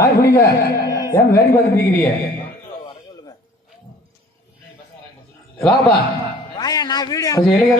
சாய் பிடிங்க. ஏன் வேடி பார்த்து பிடிக்கிறீங்க? வாப்பா கொஞ்சம் இளைஞர்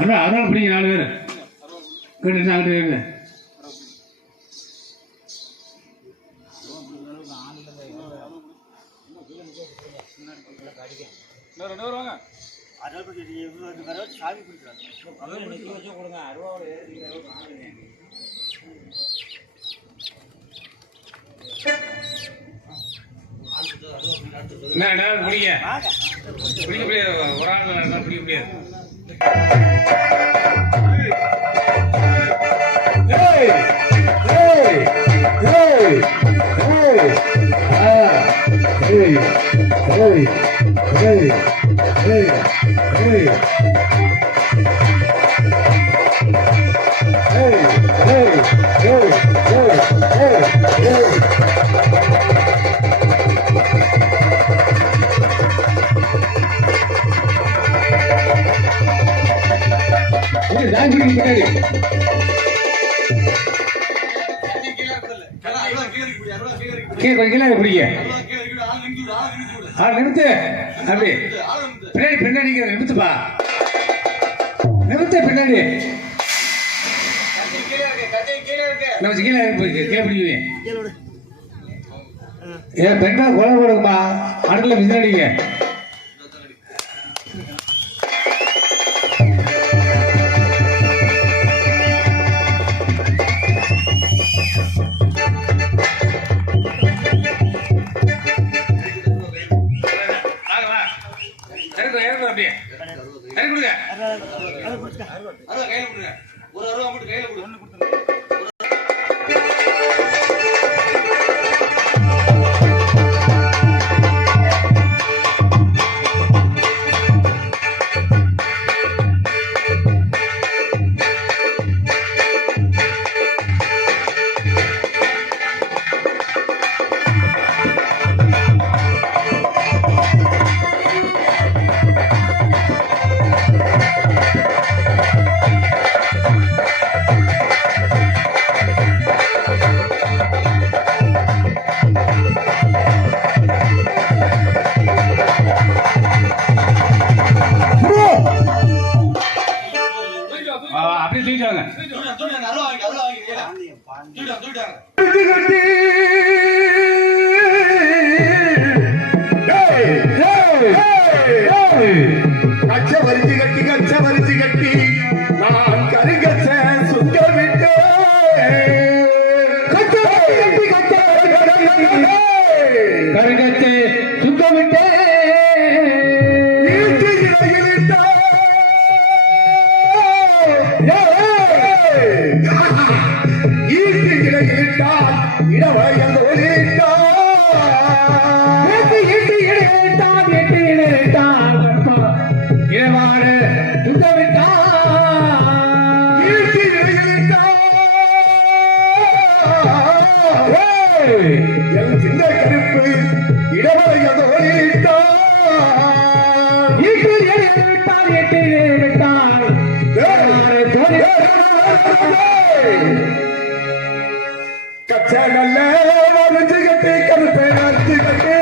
அதனால பிடிங்க 4 பேர் கேட்டு அங்கிட்டு பிடிக்க முடியாது ஒரு ஆள் பிடிக்க முடியாது. பின்னாடி நிறுத்துப்பா, நிறுத்த பின்னாடி கீழே பிடிக்குவேன். ஏன் பெண்ணா கொலை கொடுக்குமா அடுக்கல பின்னாடிங்க. இடவயல் ஒலிட்டா எட்டு எட்டு இடையிட்டான் எட்டு இடையிட்டான் இரவான துத்தவிட்டான் ஈட்டி இடையிட்டா என் சின்ன கருப்பு இடவயல் ஒலிட்டா எட்டு இடையிட்டான் எட்டு இடையிட்டான் கச்சா நல்ல வரைஞ்சு கட்டி கருப்பை அரைச்சு கட்டி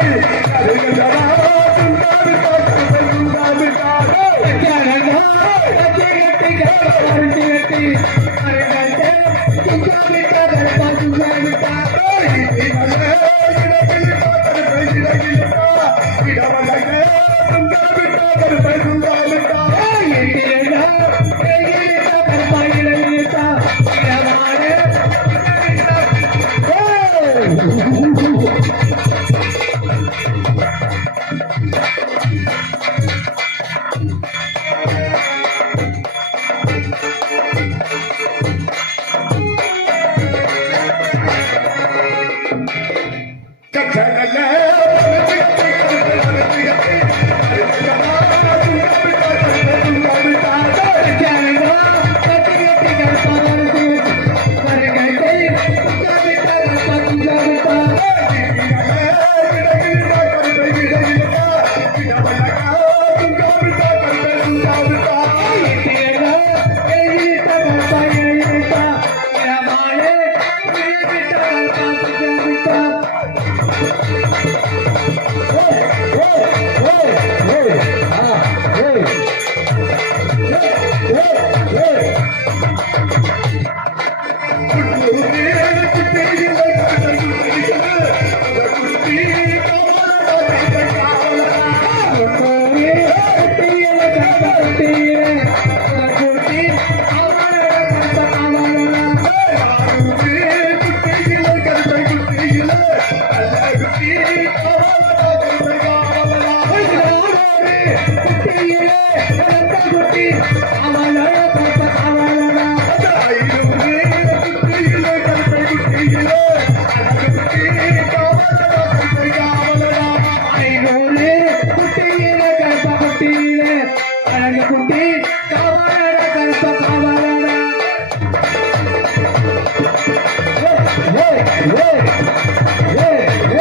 Hey!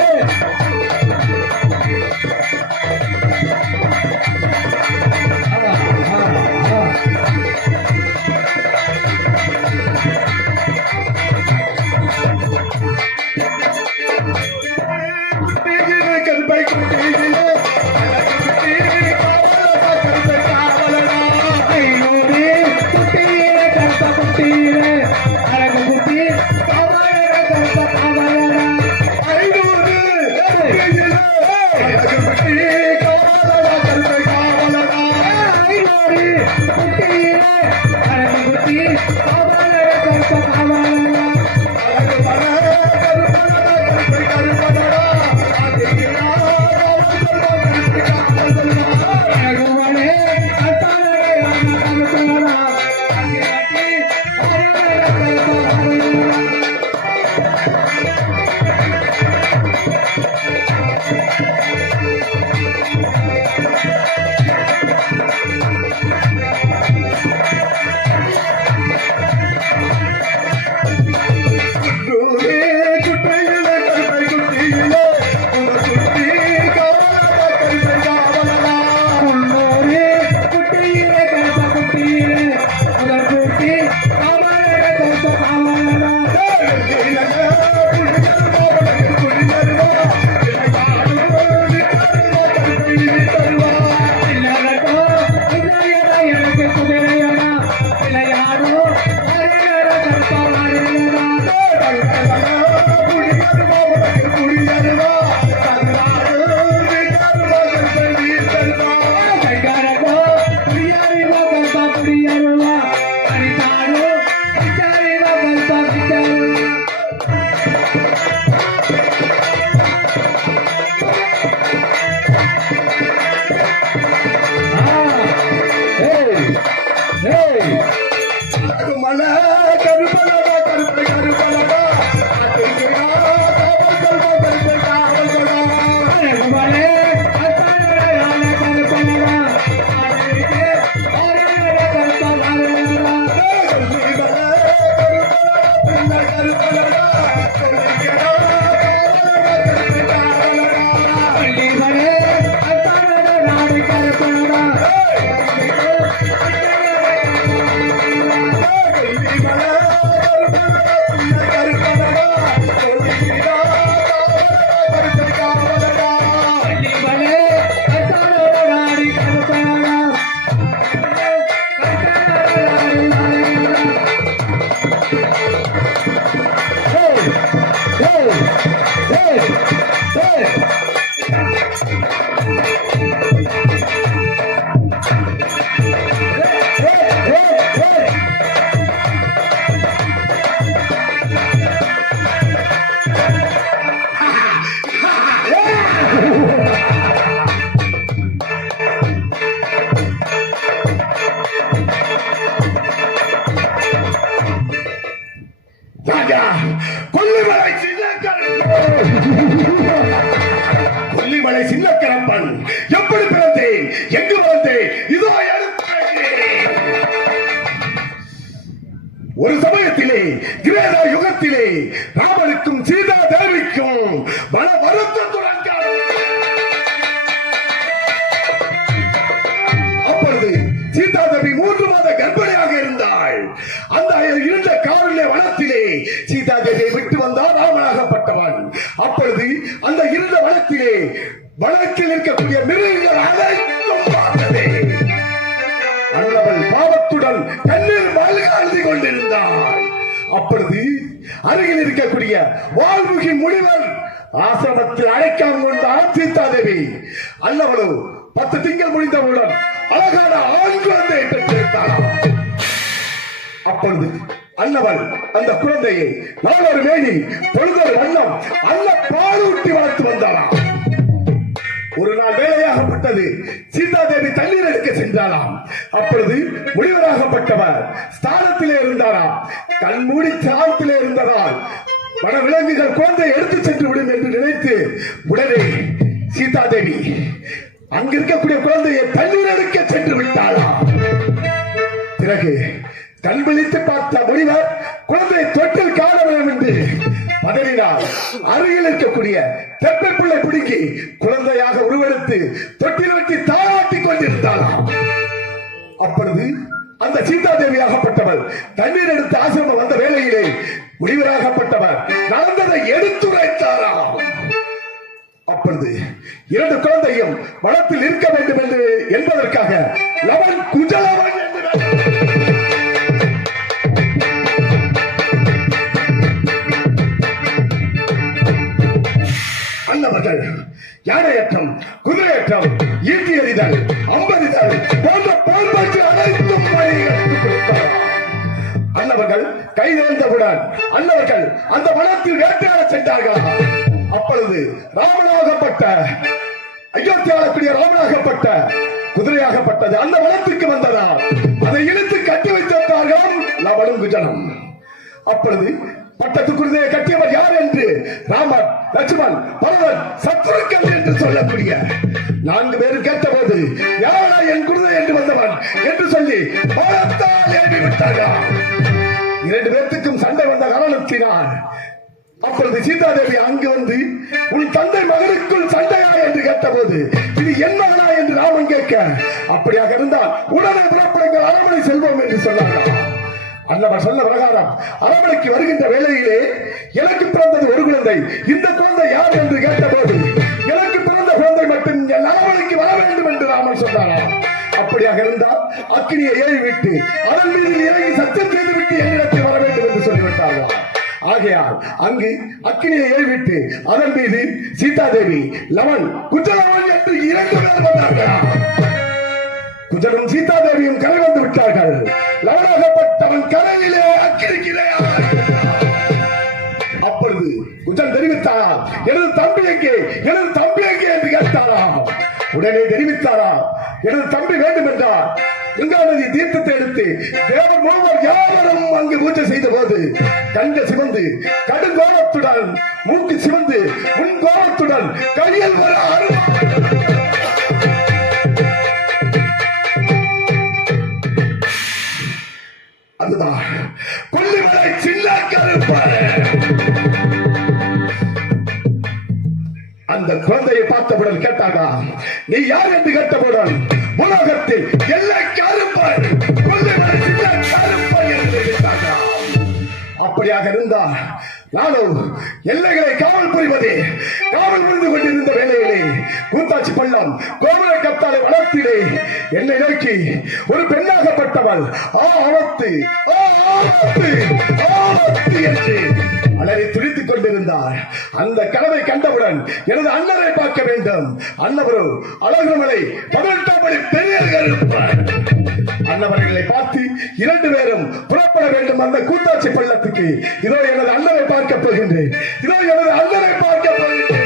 அப்பொழுது அந்த இருந்த வனத்தில் இருக்கக்கூடிய மிருகங்கள் அனைத்தும் பார்த்தது. அண்ணவள் பாவத்துடன் கண்ணீர் மல்க அழுது கொண்டிருந்தாள். அப்பொழுது அருகில் இருக்கக்கூடிய வால்முகி முனிவர் ஆசிரமத்தில் அழைக்காம கொண்டார் சீதாதேவி. அல்லவளோ 10 திங்கள் முடிந்தவுடன் அழகான ஆண் குழந்தையை பெற்றிருந்தாராம். அப்பொழுது அண்ணவள் அந்த குழந்தையை நாளொரு மேனி பொழுதொரு வண்ணம் அல்ல பாலூட்டி வளர்த்து வந்தாராம். ஒரு நாள் வேலையாகப்பட்டது. சீதாதேவி தண்ணீர் எடுக்க சென்றாராம். அப்பொழுது முனிவராகப்பட்டவர் ஸ்தானத்திலே இருந்தாராம். கண்மூடி தியானத்திலே இருந்ததால் வன விலங்குகள் குழந்தை எடுத்து சென்று விடும் என்று நினைத்து உடனே சீதாதேவி அங்க இருக்கக்கூடிய குழந்தையை தண்ணீர் எடுக்க சென்று விட்டாளாம். பிறகு கண் விழித்து பார்த்த முனிவர் குழந்தையை தொட்டில் காண வேண்டும் என்று பதறினார். அருகில் இருக்கக்கூடிய தெப்பை புள்ளை பிடிக்கி குழந்தையாக உருவெடுத்து தொட்டில் வச்சு தாளாட்டி கொண்டிருந்தாளாம். அப்பொழுது அந்த சீதாதேவியாகப்பட்டவர் தண்ணீர் எடுத்து ஆசிரமம் வந்த வேளையிலே முனிவராகப்பட்டவர் நடந்ததை எடுத்துரைத்தாராம். அப்பொழுது 2 குழந்தையும் வனத்தில் இருக்க வேண்டும் என்று என்பதற்காக லவன் குஜலவன் என்று அன்னவர்கள் யானையற்றம், குதிரையற்றம், ஈட்டி எறிதல், அம்பெறிதல் போன்ற பால்பாட்டு அனைத்தும் கொடுத்தார். அன்னவர்கள் கை நேர்ந்தவுடன் அன்னவர்கள் அந்த வனத்தில் வேட்டையாட சென்றார்கள். அப்பொழுது ராமனாகப்பட்ட அயோத்தியாளக்கூடிய ராமனாகப்பட்ட குதிரையாகப்பட்டது அந்த வனத்துக்கு வந்ததா அதை இழுத்து கட்டி வைத்திருந்தார்கள் லவனும் குஜனும். அப்பொழுது பட்டத்து குருதையை கட்டியவர் யார் என்று ராமர், லட்சுமண், பரதன், சத்ருக்கன் என்று சொல்லக்கூடிய 4 பேரும் கேட்டபோது யாரா என் குருதை என்று வந்தவன் என்று சொல்லி பலத்தால் ஏறி விட்டார்கள். 2 பேருக்கும் சண்டை வந்த காரணத்தினால் அப்பொழுது சீதாதேவி அங்கு வந்து உன் தந்தை மகனுக்குள் சண்டையா என்று கேட்டபோது இது என் மகனா என்று ராமன் கேட்க அப்படியாக இருந்தால் உடனே புறப்படுங்கள் அரண்மனை செல்வோம் என்று சொன்னார்கள். அன்னவர் சொன்ன பிரகாரம் அரண்மனைக்கு வருகின்ற வேளையிலே எனக்கு பிறந்தது ஒரு குழந்தை, இந்த குழந்தை யார் என்று கேட்டபோது எனக்கு பிறந்த குழந்தை மட்டும் என் அரண்மனைக்கு வர வேண்டும் என்று ராமன் சொன்னாராம். அப்படியாக இருந்தால் அக்கினியை ஏறி விட்டு அதன் மீது இறங்கி சத்தியம் செய்துவிட்டு என்னிடத்தில் வர வேண்டும் என்று சொல்லிவிட்டார்கள். ஆகையால் அங்கு அக்கினியை ஏறிவிட்டு அதன் மீது சீதாதேவி, லவன், குஜலவன் என்று 2 பேர் வந்தார்கள். குஜலும் சீதாதேவியும் கரை வந்து விட்டார்கள். லவனாகப்பட்டவன் கரையிலே அக்கினிக்கிறே. அப்பொழுது குஜன் தெரிவித்தாரா, எனது தம்பி எங்கே, எனது தம்பி எங்கே என்று கேட்டாரா. உடனே தெரிவித்தாரா, எனது தம்பி வேண்டும் என்றார். கங்கா நதி தீர்த்தத்தை எடுத்து தேவர் மூவர் யாவரும் அங்கு பூஜை செய்த போது கண்கள் சிவந்து கடுங்கோபத்துடன், மூக்கு சிவந்து முன் கோபத்துடன் கையில் வர அதுதான் கொல்லிமலை சின்ன கருப்பர். அந்த குழந்தையை பார்த்தவுடன் கேட்டாங்க, நீ யார் என்று கேட்டவுடன் உலகத்தில் எல்லா கருப்பர் கொல்லிமலை சின்ன கருப்பர் என்று கேட்டாங்க. அப்படியாக இருந்தால் நானும் எல்லைகளை காவல் புரிவது காவல் புரிந்து கொண்டிருந்த வேளையிலே கூத்தாச்சி பள்ளம் கோமலை கத்தாலை வளர்த்திலே என்னை நோக்கி ஒரு பெண்ணாகப்பட்டவள் ஆபத்து ஆபத்து ஆபத்து என்று அலறி துடித்துக் கொண்டிருந்தார். அந்த கனவை கண்டவுடன் எனது அண்ணனை பார்க்க வேண்டும். அன்னவரோ அழகுமலை 18ஆம் படி பெரிய கருப்பர். அன்னவர்களை பார்த்து 2 பேரும் புறப்பட வேண்டும் அந்த கூத்தாச்சி பள்ளத்துக்கு. இதோ எனது அண்ணனை பார்க்க போகின்றேன், இதோ எனது அண்ணனை பார்க்க போகின்றேன்.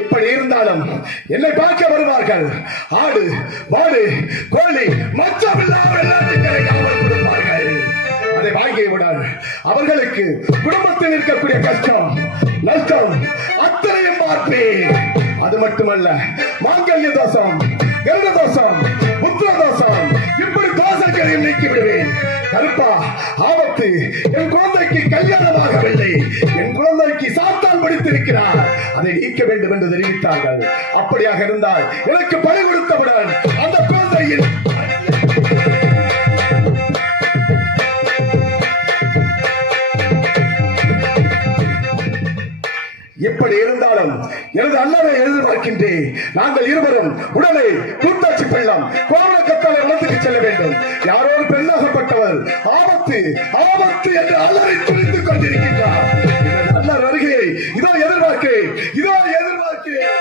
இப்படி இருந்தாலும் என்னை பார்க்க வருவார்கள். ஆடு, மாடு, கோழி, மச்சமில்லாமல் எல்லாத்துக்கும் காவல் கொடுப்பார்கள். அதை வாங்கியவுடன் அவர்களுக்கு குடும்பத்தில் இருக்கக்கூடிய கஷ்டம் நஷ்டம் அத்தனையும் பார்ப்பேன். அது மட்டுமல்ல, மாங்கல்ய தோஷம், கருட தோஷம், புத்திர தோஷம், இப்படி தோஷங்களையும் நீக்கி விடுவேன். கருப்பா, ஆபத்து, என் குழந்தைக்கு கல்யாணமாகவில்லை, என் குழந்தைக்கு சாத்தான் முடித்திருக்கிறார், அதை நீக்க வேண்டும் என்று தெரிவித்தார்கள். அப்படியாக இருந்தால் எனக்கு பணி கொடுத்தவுடன் அந்த குழந்தையின் எப்படி இருந்தாலும் எனது அண்ணனை எதிர்பார்க்கின்றேன். நாங்கள் இருவரும் உடனே கூட்டாட்சி பெள்ளம் கோவலக்கத்தால் இடத்துக்கு செல்ல வேண்டும். யாரோ ஒரு பெண்ணாகப்பட்டவர் ஆபத்து ஆபத்து என்று அலறி துணித்துக் கொண்டிருக்கின்றார். அண்ணன் வருகை இதோ எதிர்பார்க்கிறேன், இதோ எதிர்பார்க்கிறேன்.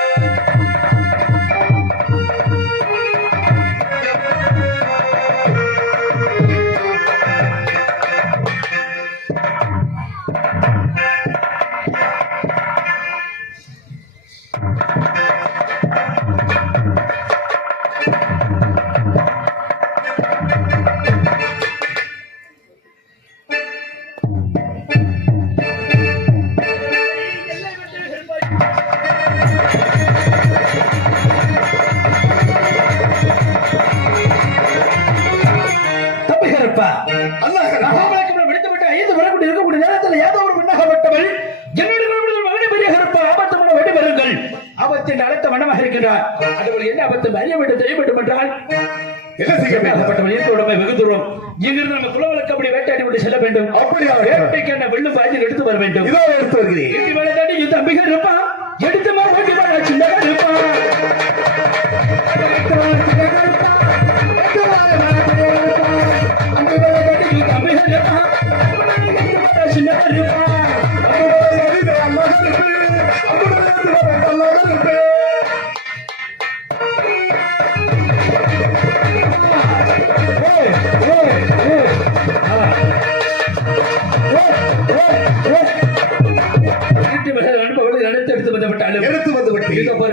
எடுத்து வர வேண்டும். எடுத்து வருகிறேன்.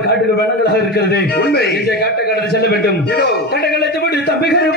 காட்டுகள் வனங்களாக இருக்கிறது. இந்த காட்டை கடந்து செல்ல வேண்டும். கட்டங்களை தம்பிகள்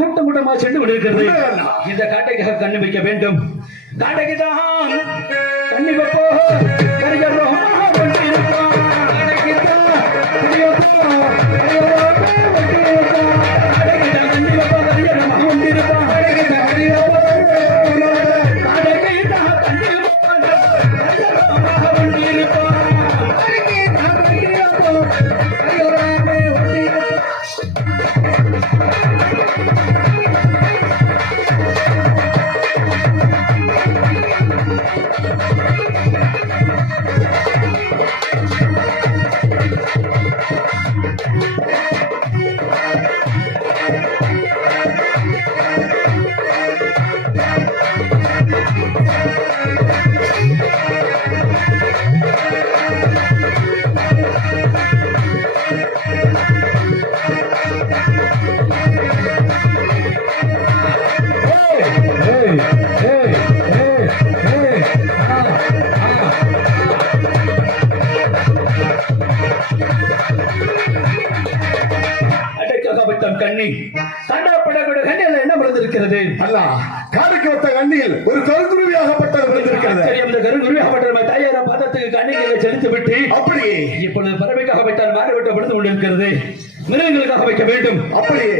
கூட்டம் கூட்டமாக சென்று கொண்டிருக்கிறது. இந்த காட்டைக்காக கண்ணு வைக்க வேண்டும். காட்டைக்கு தான் கண்ணி வைப்போ ஒரு கருங்குருவியாகப்பட்டது தாயாரா பாதத்துக்கு கண்ணிகளை செலுத்தி விட்டு அப்படியே இப்பொழுது பறவைக்காக வைத்தால் மாறிவிட்டு படுத்து கொண்டிருக்கிறது. மிருகங்களுக்காக வைக்க வேண்டும். அப்படியே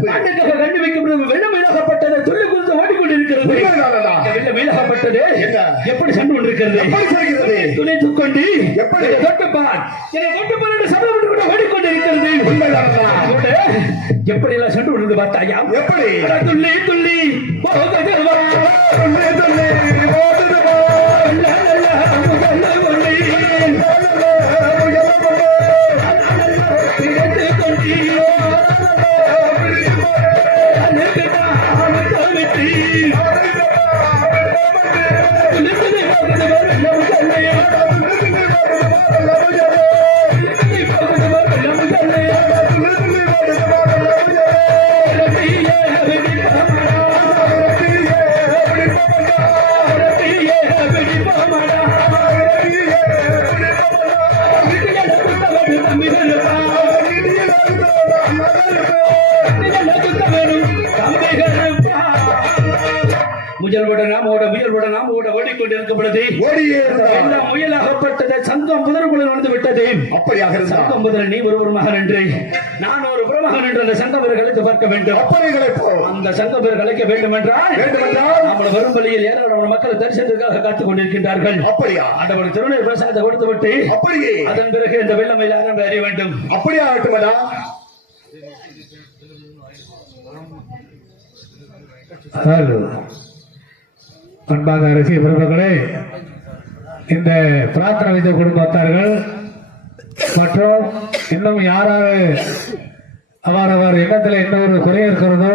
கருப்பு ஆண்டுக்காக கண்டு வைக்கப்பட்டது வெள்ளம் மீளாகப்பட்டது துள்ளி குதித்து ஓடிக்கொண்டிருக்கிறது உண்மைதானடா? வெள்ளம் மீளாகப்பட்டது என்ன? எப்படி சண்டை கொண்டிருக்கிறது எப்படி சொல்கிறது? துணை துக்கொண்டு எப்படி? தொட்டுப்பார் என்னை தொட்டுப்பார் என்று சபை விட்டு கூட ஓடிக்கொண்டிருக்கிறது உண்மைதானடா? எப்படி எல்லாம் சண்டை கொண்டு பார்த்தாயா எப்படி? துள்ளி துள்ளி போகுது வா. துள்ளி துள்ளி ஓடுது வா. லா, லா, லா, முதல்ல ஒளி. பிடித்து கொண்டு அனுப்பினா அமுத்தமிட்டு. துள்ளி துள்ளி போகுது வா, வெள்ளம் தள்ளி. துள்ளி போகுது வா, வெள்ளம் தள்ளி. ரத்தியே வெடிப்பமடா. ரத்தியே வெடிப்பமடா. இடியல குத்தவடு தம்பிகளுப்பா. இடியல குத்தவடு தம்பிகளுப்பா. முயல்வுடன் நாம் ஓடிக்கொண்டிருக்கும் பொழுது ஓடியே இருந்தான். எல்லாம் முயலாகப்பட்டது சங்கம் புதருக்குள்ள நடந்து விட்டது அப்படியாக இருந்தான். சங்கம் முதல் நீ ஒரு மகன் என்று நான் ஒரு புறமகன் என்று அந்த சங்கம் அழைத்து பார்க்க வேண்டும் அப்படிகளை போ. அந்த சங்கம் அழைக்க வேண்டும் என்றால் நம்மள வரும் வழியில் ஏராளமான மக்கள் தரிசனத்திற்காக காத்துக் கொண்டிருக்கின்றார்கள் அப்படியா? ஆண்டவர் திருநெல் பிரசாதத்தை கொடுத்து விட்டு அப்படியே அதன் பிறகு இந்த வெள்ளமையில் ஆரம்ப அறிய வேண்டும் அப்படியே ஆகட்டுமடா? அன்பாக அரசிய பிரபுகளே இந்த பிரார்த்தனை வைத்த குடும்பத்தார்கள் மற்றும் இன்னும் யாராரு அவரவர் எண்ணத்தில் என்ன ஒரு குறை இருக்கிறதோ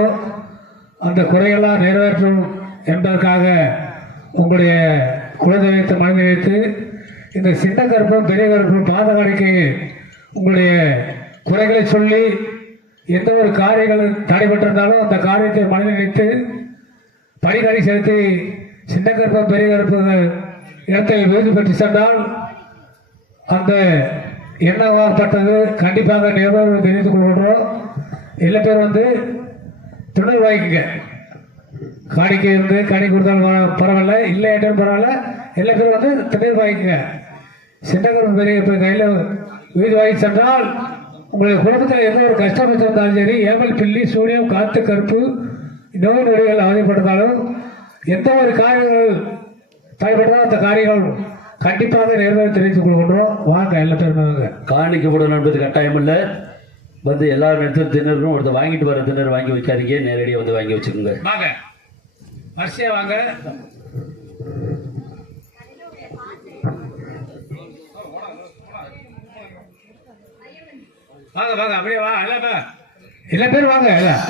அந்த குறையெல்லாம் நிறைவேற்றும் என்பதற்காக உங்களுடைய குலதெய்வத்தை மனதில் வைத்து இந்த சின்ன கருப்பும் பெரிய கருப்பும் பாதகாணிக்கு உங்களுடைய குறைகளை சொல்லி எந்த ஒரு காரியங்கள் தடைபட்டிருந்தாலும் அந்த காரியத்தை மனதில் வைத்து பணிகளை செலுத்தி சின்ன கருப்பம் பெரிய கருப்பு இடத்தை விருது பெற்று சென்றால் அந்த எண்ணவாகப்பட்டது கண்டிப்பாக நிறைவேறும் தெரிவித்துக் கொள்கின்றோம். எல்லா பேர் வந்து துணை வாங்கிக்க காணிக்கை இருந்து காணி கொடுத்தாலும் பரவாயில்ல, இல்லை ஏற்றாலும் பரவாயில்ல, எல்லா பேரும் வந்து துணை வாங்கிக்க. சின்ன கருப்பு பெரிய கருப்பு கையில் வீடு வாங்கி சென்றால் உங்களுடைய குடும்பத்தில் எந்த ஒரு கஷ்டம் வச்சிருந்தாலும் சரி, ஏமல் பில்லி சூரியம் காத்து கருப்பு நோய் நொடிகள் அவதிப்பட்டதாலும் எந்த ஒரு காரியங்கள் தடைப்பட்டாலும் அந்த காரியங்கள் கண்டிப்பாக நிறைவேற தெரிவித்துக் கொள்கின்றோம். வாங்க எல்லா பேருமே வாங்க. காணிக்கப்படணும் என்பது கட்டாயம் இல்லை. வந்து எல்லா இடத்துல திணறும் ஒருத்தர் வாங்கிட்டு வர திணறு வாங்கி வைக்காதீங்க, நேரடியாக வந்து வாங்கி வச்சுக்கோங்க. வாங்க வரிசையா வாங்க. வாங்க வாங்க அப்படியே வா எல்லா பேரும் வாங்க எல்லாம்.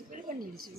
இப்படி பண்ணிடுச்சு